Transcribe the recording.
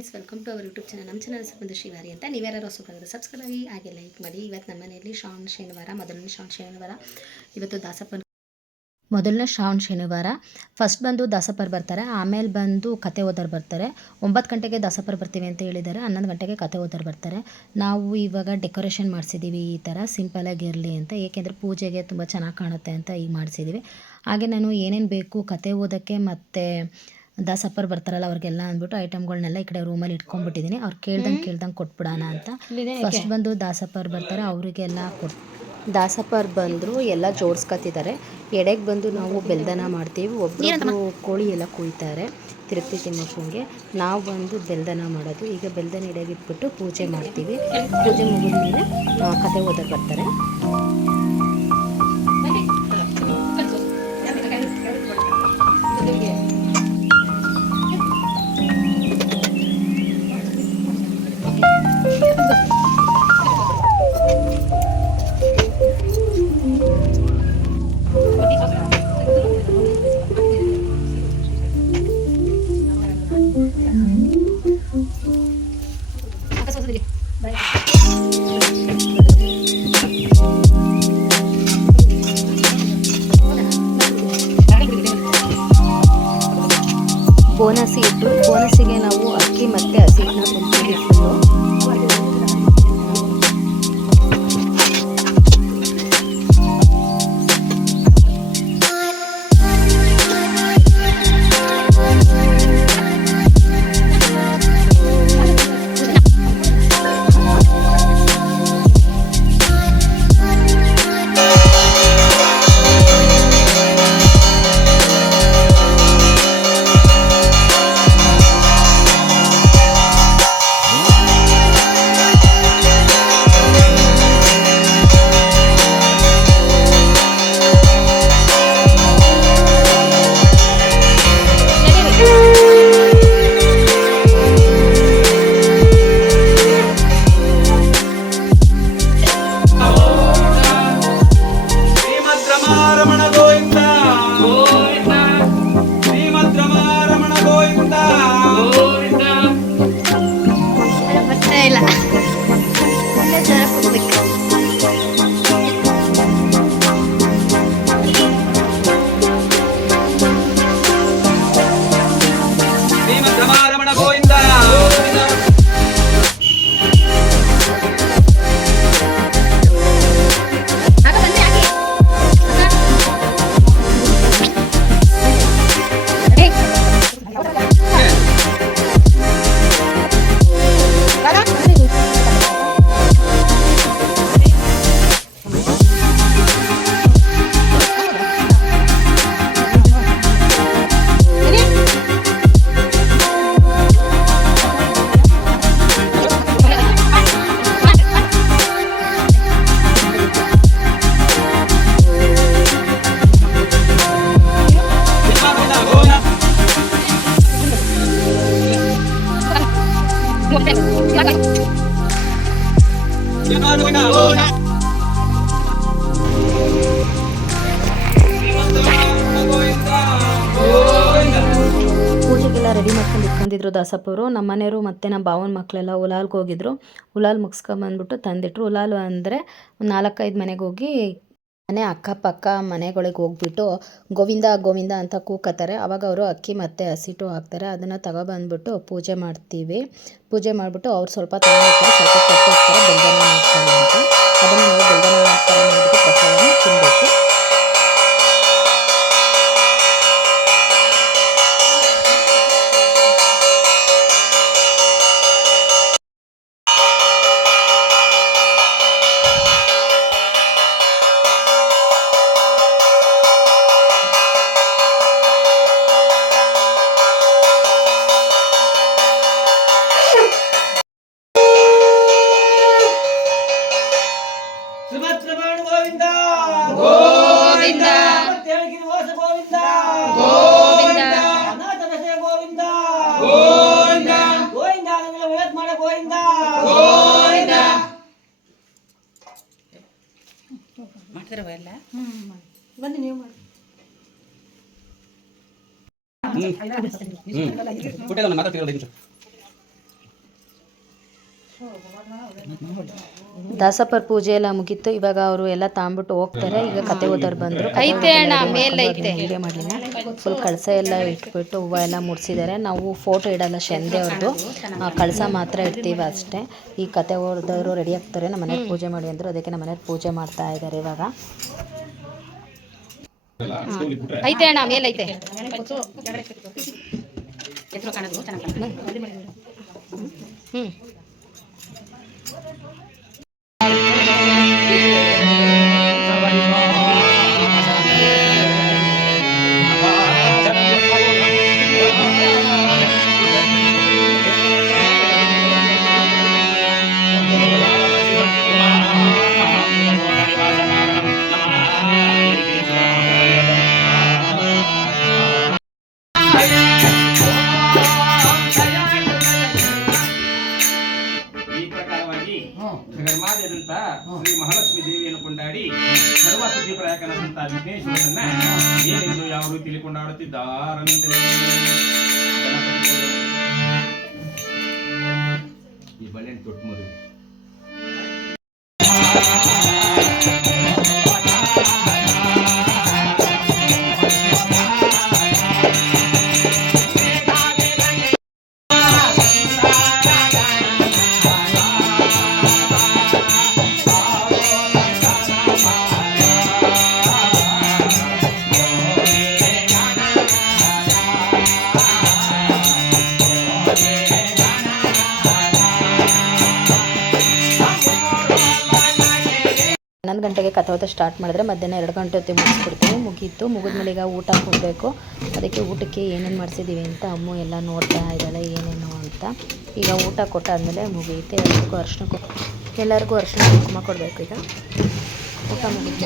Friends welcome to our YouTube channel ನಮ್ಮ channel ಬಂದು ಶ್ರೀವಾರಿ ಅಂತ. ನೀವ್ಯಾರು ಬಂದರೆ ಸಬ್ಸ್ಕ್ರೈಬ್ ಆಗಿ ಹಾಗೆ ಲೈಕ್ ಮಾಡಿ. ಇವತ್ತು ನಮ್ಮ ಮನೆಯಲ್ಲಿ ಶ್ರಾವಣ ಶನಿವಾರ, ಮೊದಲನೇ ಶ್ರಾವಣ ಶನಿವಾರ. ಇವತ್ತು ದಾಸಪ್ಪನ ಮೊದಲನೇ ಶ್ರಾವಣ ಶನಿವಾರ. ಫಸ್ಟ್ ಬಂದು ದಾಸಪ್ಪರು ಬರ್ತಾರೆ, ಆಮೇಲೆ ಬಂದು ಕತೆ ಓದೋರು ಬರ್ತಾರೆ. ಒಂಬತ್ತು ಗಂಟೆಗೆ ದಾಸಪ್ಪರು ಬರ್ತೀವಿ ಅಂತ ಹೇಳಿದ್ದಾರೆ, ಹನ್ನೊಂದು ಗಂಟೆಗೆ ಕತೆ ಓದೋರು ಬರ್ತಾರೆ. ನಾವು ಇವಾಗ ಡೆಕೋರೇಷನ್ ಮಾಡಿಸಿದ್ದೀವಿ ಈ ಥರ ಸಿಂಪಲಾಗಿರಲಿ ಅಂತ. ಏಕೆಂದರೆ ಪೂಜೆಗೆ ತುಂಬ ಚೆನ್ನಾಗಿ ಕಾಣುತ್ತೆ ಅಂತ ಈಗ ಮಾಡಿಸಿದ್ದೀವಿ ಹಾಗೆ ನಾನು ಏನೇನು ಬೇಕು ಕತೆ ಓದೋಕ್ಕೆ ಮತ್ತು ದಾಸಪ್ಪರು ಬರ್ತಾರಲ್ಲ ಅವ್ರಿಗೆಲ್ಲ ಅಂದ್ಬಿಟ್ಟು ಐಟಮ್ಗಳನ್ನೆಲ್ಲ ಈ ಕಡೆ ರೂಮಲ್ಲಿ ಇಟ್ಕೊಂಡ್ಬಿಟ್ಟಿದ್ದೀನಿ. ಅವ್ರು ಕೇಳ್ದಂಗೆ ಕೇಳ್ದಂಗೆ ಕೊಟ್ಬಿಡೋಣ ಅಂತ. ಫಸ್ಟ್ ಬಂದು ದಾಸಪ್ಪರು ಬರ್ತಾರೆ ಅವರಿಗೆಲ್ಲ ಕೊಟ್ ದಾಸಪ್ಪರು ಬಂದರು ಎಲ್ಲ ಜೋಡಿಸ್ಕೊತಿದ್ದಾರೆ ಎಡೆಗೆ ಬಂದು ನಾವು ಬೆಲ್ದನ ಮಾಡ್ತೀವಿ. ಒಬ್ಬರು ಕೋಳಿ ಎಲ್ಲ ಕುಯ್ತಾರೆ ತಿರುಪ್ತಿ ತಿಮ್ಮಪ್ಪಂಗೆ ನಾವು ಬಂದು ಬೆಲ್ದನ ಮಾಡೋದು. ಈಗ ಬೆಲ್ದನ ಎಡೆಗೆ ಇಟ್ಬಿಟ್ಟು ಪೂಜೆ ಮಾಡ್ತೀವಿ. ಪೂಜೆ ಮುಗಿದ ಮೇಲೆ ಕತೆ ಓದಕ್ಕೆ ಬರ್ತಾರೆ. ಬೋನಸಿ ಇಟ್ಟು ಬೋನಸಿಗೆ ನಾವು ಅಕ್ಕಿ ಮತ್ತು ಹಸಿಟ್ಟನ್ನ ರೆಡಿ ಮಾಡ್ಕೊಂಡು ಇಟ್ಕೊಂಡಿದ್ರು ದಾಸಪ್ಪವರು. ನಮ್ಮ ಮನೆಯವರು ಮತ್ತು ನಮ್ಮ ಭಾವನ ಮಕ್ಕಳೆಲ್ಲ ಉಲಾಲ್ಗೆ ಹೋಗಿದ್ರು. ಉಲಾಲ್ ಮುಗಿಸ್ಕೊಂಬಂದ್ಬಿಟ್ಟು ತಂದಿಟ್ರು. ಉಲಾಲು ಅಂದರೆ ನಾಲ್ಕೈದು ಮನೆಗೆ ಹೋಗಿ ಮನೆ ಅಕ್ಕಪಕ್ಕ ಮನೆಗಳಿಗೆ ಹೋಗ್ಬಿಟ್ಟು ಗೋವಿಂದ ಗೋವಿಂದ ಅಂತ ಕೂಕತ್ತಾರೆ. ಅವಾಗ ಅವರು ಅಕ್ಕಿ ಮತ್ತು ಹಸಿಟ್ಟು ಹಾಕ್ತಾರೆ. ಅದನ್ನು ತಗೊಬಂದ್ಬಿಟ್ಟು ಪೂಜೆ ಮಾಡ್ತೀವಿ. ಪೂಜೆ ಮಾಡಿಬಿಟ್ಟು ಅವ್ರು ಸ್ವಲ್ಪ ತಗೊಂಡಿರ್ತಾರೆ ಸ್ವಲ್ಪ ಕೊಟ್ಟಿರ್ತಾರೆ ಬೆಲ್ದನ ಮಾಡ್ತಾರೆ ಅಂತ. ಅದನ್ನು ನಾವು ಬೆಲ್ದನ ಮಾಡ್ತಾರೆ ಮಾಡಿಬಿಟ್ಟು ಪ್ರಸಾದನ ತಿನ್ನಬೇಕು ಪುಟ್ಟದನ್ನ ನೀವು ಮಾಡಿ. ದಾಸಪ್ಪರ ಪೂಜೆ ಎಲ್ಲ ಮುಗೀತು. ಇವಾಗ ಅವರು ಎಲ್ಲ ತಾಂಬಿಟ್ಟು ಹೋಗ್ತಾರೆ. ಈಗ ಕತೆ ಓದೋರು ಬಂದರು. ಐತೆ ಅಣ್ಣ ವಿಡಿಯೋ ಮಾಡಲಿಲ್ಲ ಫುಲ್ ಕಳಸ ಎಲ್ಲ ಇಟ್ಬಿಟ್ಟು ಹೂವು ಎಲ್ಲ ಮುಡಿಸಿದ್ದಾರೆ. ನಾವು ಫೋಟೋ ಇಡಲ್ಲ ಶಂದೆ ಅವ್ರದ್ದು ಕಳಸ ಮಾತ್ರ ಇಡ್ತೀವಿ ಅಷ್ಟೇ. ಈ ಕತೆ ಓದೋರು ರೆಡಿ ಆಗ್ತಾರೆ. ನಮ್ಮ ಮನೇಲಿ ಪೂಜೆ ಮಾಡಿ ಅಂದರು. ಅದಕ್ಕೆ ನಮ್ಮ ಮನೇಲಿ ಪೂಜೆ ಮಾಡ್ತಾ ಇದ್ದಾರೆ ಇವಾಗ. ಐತೆ ಅಣ್ಣ ಮೇಲೈತೆ. ಹ್ಞೂ ಈ ಪ್ರಕಾರವಾಗಿ ಜಗನ್ಮಾತೆಯಾದಂತ ಶ್ರೀ ಮಹಾಲಕ್ಷ್ಮಿ ದೇವಿಯನ್ನು ಕೊಂಡಾಡಿ ಸರ್ವ ಸಿದ್ಧಿ ಪ್ರಯಾಕನಂತ ವಿಘ್ನೇಶ್ವರನನ್ನ ಏನೆಂದು ಯಾವ ರೀತಿಯಲ್ಲಿ ಕೊಂಡಾಡುತ್ತಿದ್ದಾರಂತೆ ಈ ಬಳೆ ತೊಟ್ಟು ಮದುವೆ. ಗಂಟೆಗೆ ಕಥಾವತ ಸ್ಟಾರ್ಟ್ ಮಾಡಿದ್ರೆ ಮಧ್ಯಾಹ್ನ ಎರಡು ಗಂಟೆ ಹೊತ್ತಿಗೆ ಮುಗಿಸ್ಬಿಡ್ತೀವಿ. ಮುಗೀತು, ಮುಗಿದ್ಮೇಲೆ ಈಗ ಊಟ ಕೊಡಬೇಕು. ಅದಕ್ಕೆ ಊಟಕ್ಕೆ ಏನೇನು ಮಾಡಿಸಿದ್ದೀವಿ ಅಂತ ಅಮ್ಮ ಎಲ್ಲ ನೋಡ್ತಾ ಇದ್ದಾಳೆ, ಏನೇನು ಅಂತ. ಈಗ ಊಟ ಕೊಟ್ಟಾದಮೇಲೆ ಮುಗಿಯುತ್ತೆ ಎಲ್ಲರಿಗೂ ಅರ್ಶಿನ ಎಲ್ಲರಿಗೂ ಅರ್ಶಿನ ಕುಂಕುಮ ಕೊಡಬೇಕು ಈಗ. ಊಟ ಮುಗಿದ